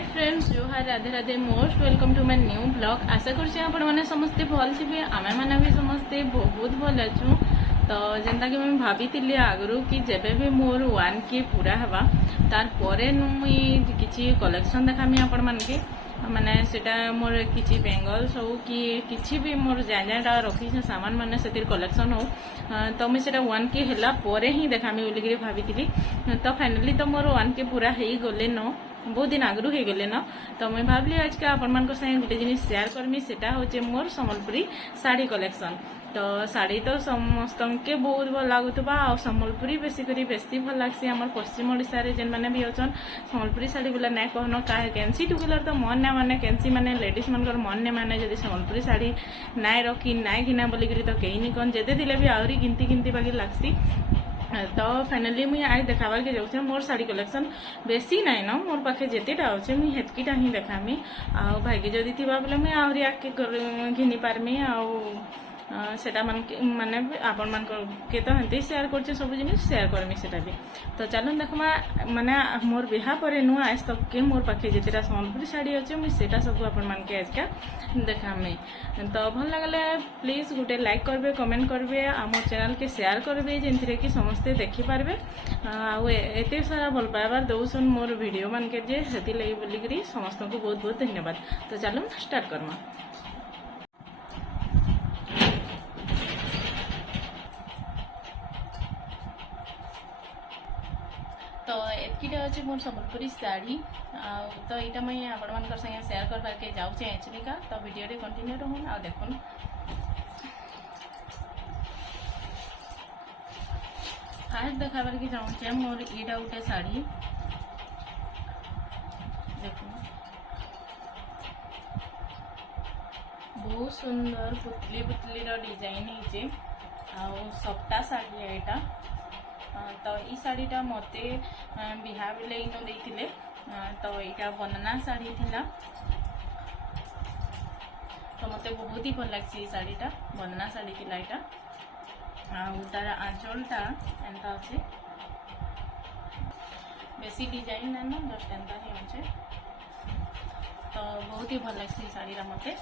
हाय friends जोहार Radhe Radhe most welcome to my new blog. आशा कर समस्ते भल थे आमे मैंने भी समस्ते बहुत भल अच्छु। तो जेनता कि मैं भाभी आगु कि जेबे भी मोर 1K पूरा हवा तार परे मुई किछि कलेक्शन देखामी आपण मानके माने सेटा मोर किछि बेंगल्स हो कि किछि भी मोर जाटा रखी सामान माने से कलेक्शन हो तो मुझे सेटा 1K हैला परे ही देखामी बोलिक भाभी। तो फाइनली तो मोर 1K पूरा हो गले न बहुत दिन आगु हो गले न। तो मुझे भाविली आज के आपण संगे गोटे जिन शेयर करमी सेटा होचे मोर सम्बलपुरी साड़ी कलेक्शन। तो साड़ी तो समस्त के बहुत भल लगुवा आ सम्बलपुरी बेसी भल लगसी आम पश्चिम ओडिशा रे जेन माने भी अछन सम्बलपुरी साड़ी बोला ना कहन का कैंसी टुकुलर तो मन ना माने कैंसी माने लेडीज मनकर मन ने माने जदि सम्बलपुरी साड़ी ना रखी ना घिना बोलिक तो कहीं नहीं कौन जेते दिले भी आहरी गिनती गिनती बाकी लगसी। तो फाइनली मुझे आज देखाबार के जाऊँ मोर साड़ी कलेक्शन बेसी नाइन मोर पाखे जितेटा अच्छे मुझे हेतकीटा ही देखामी आ भाग्य जदि थी बोले मुझे आहरी आगे घिनी पारमी सेटा माने आपण मान के तो हेंती शेयर करछे सब जिनिस शेयर करमी सेटा भी। तो चलो देखमा माने मोर बिहा परे नु आज तक के मोर पाखे जेतेटा सम्बलपुरी साड़ी अच्छे मुझे सेटा सब आपण मान के आज का देखामी। तो भल लगले प्लीज गोटे लाइक करबे कमेंट करबे आ मोर चैनल के शेयर करबे जेंथिरे कि समस्ते देखि पारबे आ एते सारा भल पाइबार दउसन मोर वीडियो मान के जे हेति लई बोलिकरी समस्त को बहुत बहुत धन्यवाद। तो चलो स्टार्ट करमा। तो एतकीटा अच्छे मोर सम्बलपुरी साड़ी तो यहाँ मुझे आपण मान संगे शेयर करवार के जाऊे एक्चुअली का। तो वीडियो रे कंटिन्यू रहून आ देखुन। फास्ट देखाबार के चाहूँ मोर यहाँ गोटे साड़ी देख बहुत सुंदर पुतली पुतली डिजाइन है सप्ता साड़ी है यहाँ। तो ये साड़ीटा मते बिहा बेले इन देथिले तो यहाँ बनना साड़ी थिला तो मते बहुत ही भल लगी साड़ीटा बनना साड़ी थिला यहाँ तार आंचलटा एंता अच्छे बेसी डिजाइन ना जस्ट एंता ही अच्छे। तो बहुत ही भल लगी साड़ीरा मते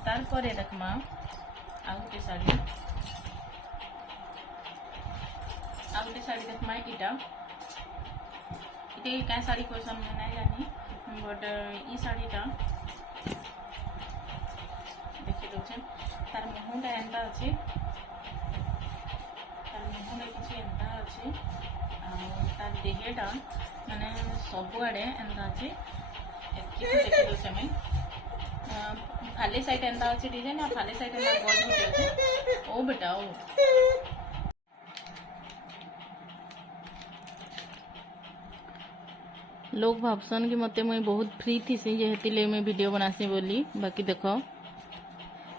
तार परे देखमा आ गोटे साड़ी आ गोटे साड़ी देखमा इटा क्या साड़ी क्वेश्चन में ना जानी बट ई साड़ीटा देखी दौन तार मुहटा एंता अच्छे तार मुहटा किसी एंता अच्छे तार देहटा माने सबुआड़े एंता अच्छे देखी दौचे मुई फाली साइड एंता अच्छे डिजाइन आ फाली साइड एंता गोल गुटे अच्छे ओ बेटा ओ लोग भावसन कि मते मुई बहुत फ्री थी जेहेतिले मुई वीडियो बनासी बोली बाकी देख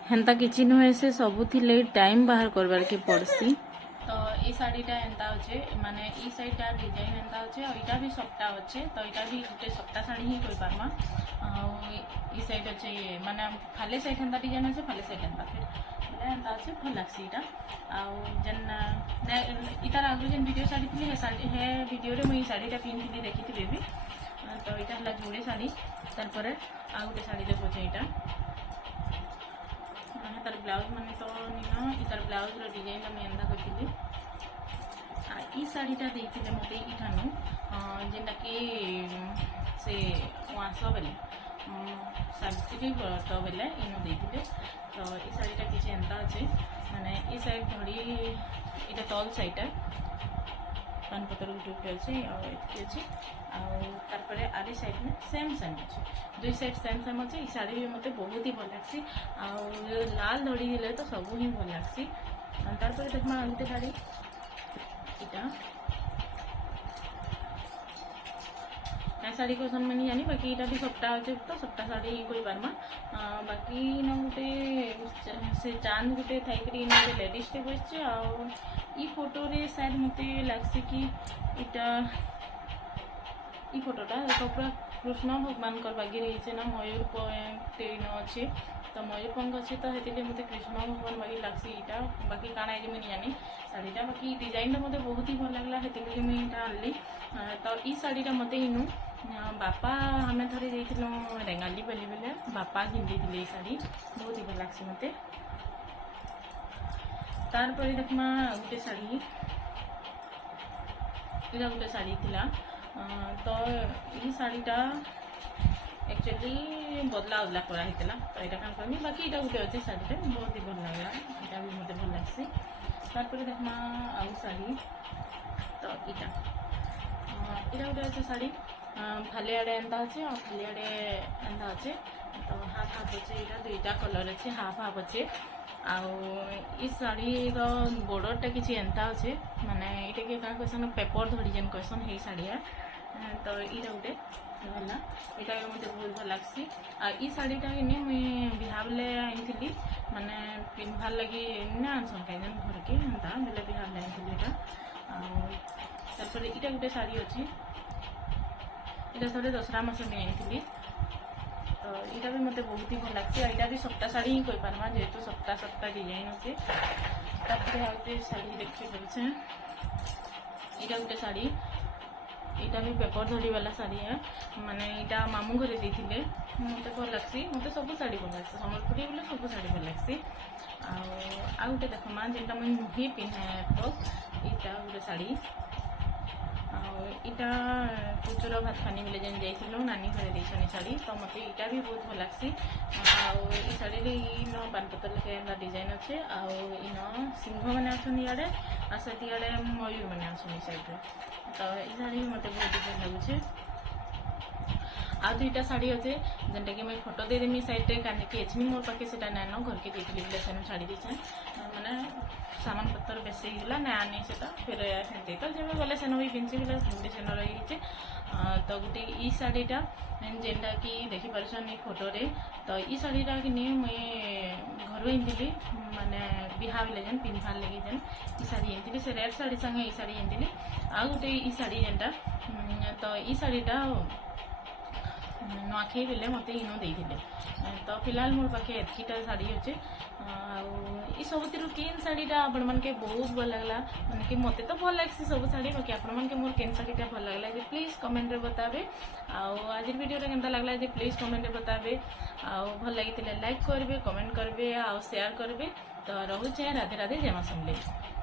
हेन्ता किछि नुहे से सब थिले टाइम बाहर करबार के पड़सी। तो ये साड़ीटा एंता अच्छे माने ई साइडटा डिजाइन एंता अच्छे और इटा भी सप्ता अच्छे तो इटा भी गोटे सप्ता साड़ी ही कोई पारमा ई साइड अच्छे ये माने फाले साइड एंता डिजाइन अच्छे फाले साइड एंता फिर एंता अच्छे भल लगसी इटा जेन इतार आगु जेन वीडियो साड़ी थी हे साड़ी हे वीडियो रे मुई साड़ीटा पिन्ही देखी भी। तो यहाँ है जोड़े साड़ी तार आ गोटे साड़ी देखो यहाँ तार ब्लाउज माने तो निन तार ब्लाउज डिजाइन मुझे एंता करी ई साड़ीटा देते मत इठानु जेनटा कि से वास बेले सावित्री व्रत बेले इनु देते। तो ये साड़ीटा किसी एंता अच्छे माने ई साइड धड़ी यहाँ तल साइडटा पान पतर गुटे अच्छे अच्छे आर आरी साइड में सेम सेम अच्छे दुई साइड सेम सेम अच्छे। ये साड़ी भी मत बहुत ही भल लगसी लाल धड़ी दिले तो सब ही भल लगसी। तार देखमा गोटे साड़ी इटा क्या साड़ी क्वेश्चन में नहीं जानी बाकी इटा भी सप्ताह अच्छे तो सप्ताह साड़ी ही कोई पारमा बाकी न गोटे से चांद गोटे थी लेडीजटे बसचे ई फोटो रे शायद मत लगसी कि इटा ई फोटोटा देखो पूरा कृष्ण भगवान बागी रही ना मयूर टेन अच्छे तो मयूर पंख अच्छे तो हेतिले मत कृष्ण भगवान बाकी लगसी इटा बाकी काना है मुझे जानी शाड़ीटा बाकी डिजाइन मत बहुत ही भल लगला हेतिले मुझे आनली। तो ई शाड़ीटा मत इनु बापा आम थे जाइलु रेंगाली बेले बेले बापा घिंदी थे ये शाढ़ी बहुत ही भल लगे मत तार पर देखमा गोटे शाढ़ी यहाँ गोटे शाढ़ी थिला तो ये शाढ़ीटा एक्चुअली बदला उदला कराई तो यहाँ क्या कहमी बाकी यहाँ गोटे अच्छे शाढ़ीटा बहुत ही भल लगला यहाँ भी मत भल लगे तार देखमा आउ शाढ़ी तो यहाँ यहाँ गोटे अच्छे शाढ़ी खाली आड़े एंता अच्छे और खाली आड़े एंता अच्छे तो हाफ हाफ अच्छे यहाँ दुईटा कलर अच्छे हाफ हाफ अच्छे आउ शाढ़ी बॉर्डरटा किसी एंता अच्छे माने ये क्या कहसन पेपर धड़ी जेन कहसन हे शाढ़ीया तो यहाँ गोटे गला यहाँ भी मत बहुत भल लग्सी आ शाढ़ीटा कि मुई बिहा बेले आनी माने पिन्हबार लगी ना आनसन कहीं घर के एंता बेले बिहा बेले आनी यहाँ यहाँ गोटे शाढ़ी अच्छी यहाँ थोड़े दसरा मस में आई तो यहाँ भी मत बहुत ही भल लगे यहाँ भी सप्ताह शाढ़ी ही कही पार्मा जेहेतु सप्ताह सप्ताह डिजाइन अच्छे आगे शाढ़ी देखिए बोलছে यहाँ गोटे शाढ़ी यहाँ भी पेपर धड़ी वाला शाढ़ी है माने यहाँ मामू घरे देते मत भल लग्सी मत सब शाढ़ी भल लगे सम्बलपुरी बोले सब शाढ़ी भल लग्सी आउ गोटे देखमा जेनटा मुझे नुहे पिन्हे तो यहाँ गोटे शाढ़ी इटा कुचुर भात खानी बेले जेन जाइलु नानी घरे देछनी शाढ़ी तो मत इटा भी बहुत भल लग्सी शाढ़ी इन पानपतर लेखे डिजाइन अच्छे इन सिंह मैंने अच्छे इे आ से इे मयूर मैंने अच्छे साइड्रे तो ये शाढ़ी मत बहुत भल लगुचे आ दुईटा शाढ़ी अच्छे जेनटा कि मुझे फोटो देदेमी साइड्रे कहीं एचनी मोर पाखे से नाइन घर के देती सेन छाड़ी देछे मैंने सामान पत्तर बेसी गला ना नहीं से फिर हेंते तो जब गले सेन भी पिंची गला गोटे सेन रही तो गोटे ई शाढ़ीटा जेनटा कि देखिपार फोटो रे तो ई शाढ़ीटा कि मुई घर आनी माने बिहा बेले जेन पिन्हबार लगे जेन ई शाढ़ी आनी से रेड शाढ़ी संगे ई शाढ़ी आनी आ गोटे ई शाढ़ी जेनटा तो ई शाढ़ीटा नुआखाई बेले मत इनो देते तो फिलहाल मोर पाखे एतकीटा शाढ़ी अच्छे सबुतिर केन शाढ़ीटा आपण मानके बहुत भल लगला माने कि मते तो भल लगे सब शाढ़ी बाकी आपण मानके मोर केन शाढ़ीटा भल लगला जे प्लीज कमेंट रे बताबे आज वीडियो केनता लगला जे प्लीज कमेंट रे बताबे भल लगी लाइक करबे कमेंट करबे शेयर करबे तो रोचे राधे राधे जय मां समलेई।